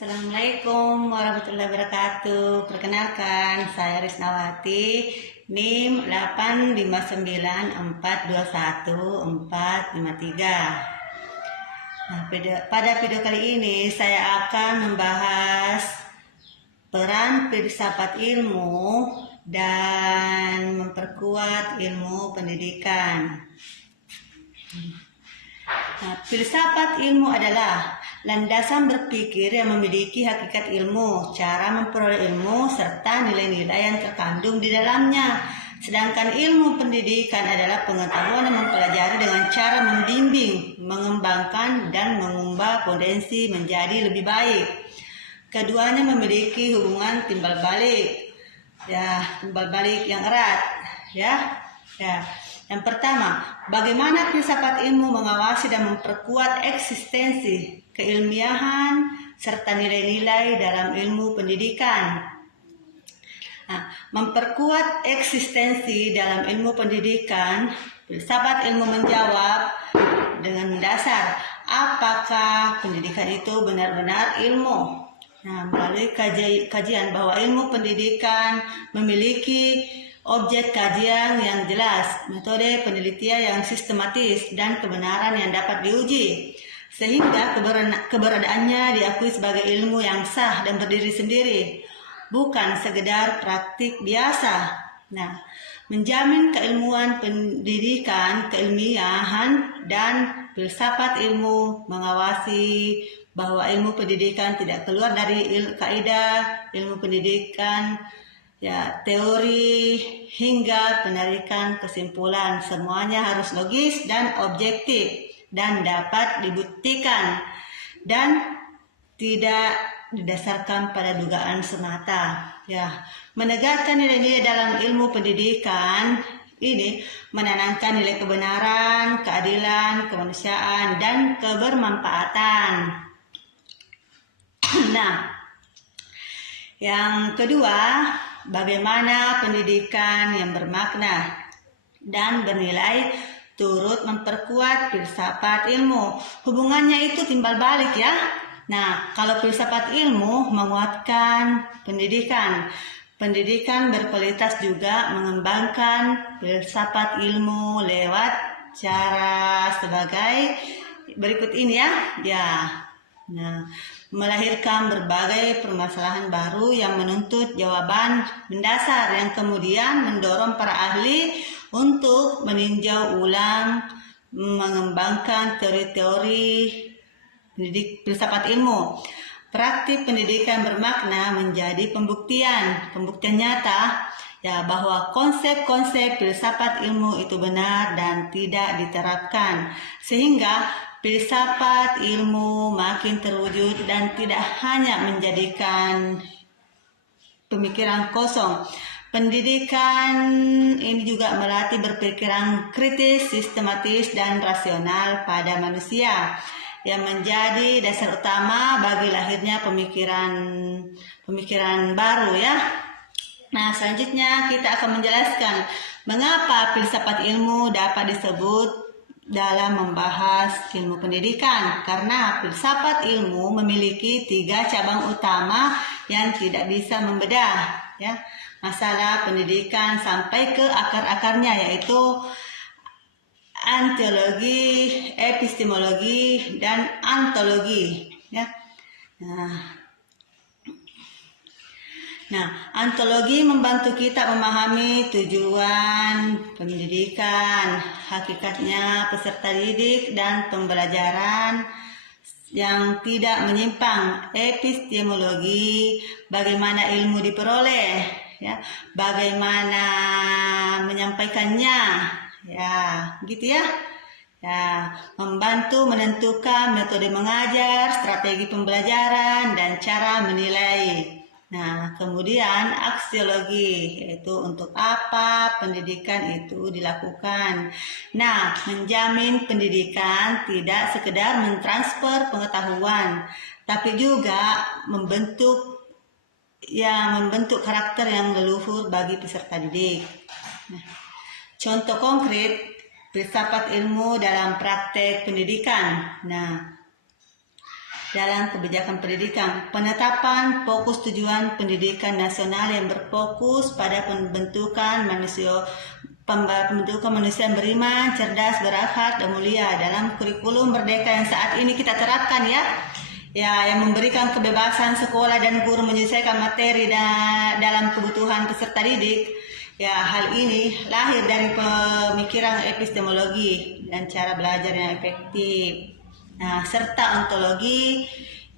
Assalamualaikum warahmatullahi wabarakatuh. Perkenalkan, saya Risnawati, NIM 859421453. Nah, pada video kali ini saya akan membahas peran filsafat ilmu dan memperkuat ilmu pendidikan. Nah, filsafat ilmu adalah landasan berpikir yang memiliki hakikat ilmu, cara memperoleh ilmu, serta nilai-nilai yang terkandung di dalamnya. Sedangkan ilmu pendidikan adalah pengetahuan yang mempelajari dengan cara membimbing, mengembangkan, dan mengubah potensi menjadi lebih baik. Keduanya memiliki hubungan timbal balik yang erat, ya. Yang pertama, bagaimana filsafat ilmu mengawasi dan memperkuat eksistensi, keilmiahan, serta nilai-nilai dalam ilmu pendidikan. Nah, memperkuat eksistensi dalam ilmu pendidikan, filsafat ilmu menjawab dengan mendasar apakah pendidikan itu benar-benar ilmu. Nah, melalui kajian bahwa ilmu pendidikan memiliki objek kajian yang jelas, metode penelitian yang sistematis, dan kebenaran yang dapat diuji, sehingga keberadaannya diakui sebagai ilmu yang sah dan berdiri sendiri, bukan sekedar praktik biasa. Nah, menjamin keilmuan pendidikan, keilmiahan, dan filsafat ilmu mengawasi bahwa ilmu pendidikan tidak keluar dari kaidah ilmu pendidikan, teori hingga penarikan kesimpulan. Semuanya harus logis dan objektif dan dapat dibuktikan dan tidak didasarkan pada dugaan semata. Menegakkan nilai-nilai dalam ilmu pendidikan ini menanamkan nilai kebenaran, keadilan, kemanusiaan, dan kebermanfaatan. Nah, yang kedua, bagaimana pendidikan yang bermakna dan bernilai turut memperkuat filsafat ilmu. Hubungannya itu timbal balik, ya. Nah, kalau filsafat ilmu menguatkan pendidikan, pendidikan berkualitas juga mengembangkan filsafat ilmu lewat cara sebagai berikut ini, ya. Nah, melahirkan berbagai permasalahan baru yang menuntut jawaban mendasar yang kemudian mendorong para ahli untuk meninjau ulang, mengembangkan teori-teori filsafat ilmu. Praktik pendidikan bermakna menjadi pembuktian nyata bahwa konsep-konsep filsafat ilmu itu benar dan tidak diterapkan, sehingga filsafat ilmu makin terwujud dan tidak hanya menjadikan pemikiran kosong. Pendidikan ini juga melatih berpikiran kritis, sistematis, dan rasional pada manusia yang menjadi dasar utama bagi lahirnya pemikiran baru, ya. Nah, selanjutnya kita akan menjelaskan mengapa filsafat ilmu dapat disebut dalam membahas ilmu pendidikan. Karena filsafat ilmu memiliki 3 cabang utama yang tidak bisa membedah, ya, masalah pendidikan sampai ke akar-akarnya, yaitu antiologi, epistemologi, dan antologi, ya. Nah, antologi membantu kita memahami tujuan pendidikan, hakikatnya peserta didik, dan pembelajaran yang tidak menyimpang. Epistemologi, bagaimana ilmu diperoleh, ya, bagaimana menyampaikannya, ya, gitu, ya. Membantu menentukan metode mengajar, strategi pembelajaran, dan cara menilai. Nah, kemudian aksiologi, yaitu untuk apa pendidikan itu dilakukan. Nah, menjamin pendidikan tidak sekedar mentransfer pengetahuan, tapi juga membentuk karakter yang leluhur bagi peserta didik. Nah, contoh konkret filsafat ilmu dalam praktek pendidikan. Nah, dalam kebijakan pendidikan. Penetapan fokus tujuan pendidikan nasional yang berfokus pada pembentukan manusia yang beriman, cerdas, berakhlak, dan mulia dalam kurikulum Merdeka yang saat ini kita terapkan ya. Ya, yang memberikan kebebasan sekolah dan guru menyelesaikan materi dalam kebutuhan peserta didik. Ya, hal ini lahir dari pemikiran epistemologi dan cara belajar yang efektif. Nah, serta ontologi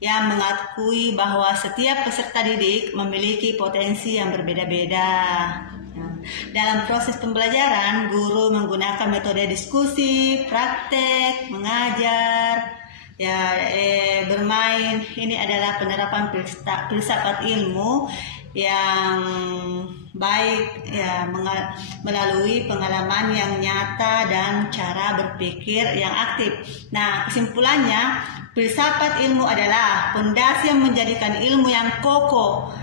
yang mengakui bahwa setiap peserta didik memiliki potensi yang berbeda-beda. Nah, dalam proses pembelajaran, guru menggunakan metode diskusi, praktek, mengajar, bermain. Ini adalah penerapan filsafat ilmu yang baik ya, melalui pengalaman yang nyata dan cara berpikir yang aktif. Nah, kesimpulannya, filsafat ilmu adalah pondasi yang menjadikan ilmu yang kokoh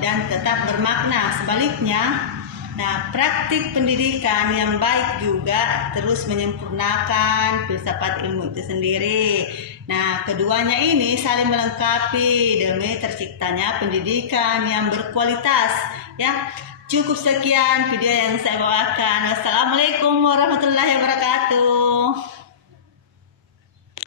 dan tetap bermakna. Sebaliknya, nah, praktik pendidikan yang baik juga terus menyempurnakan filsafat ilmu itu sendiri. Nah, keduanya ini saling melengkapi demi terciptanya pendidikan yang berkualitas. Ya, cukup sekian video yang saya bawakan. Wassalamualaikum warahmatullahi wabarakatuh.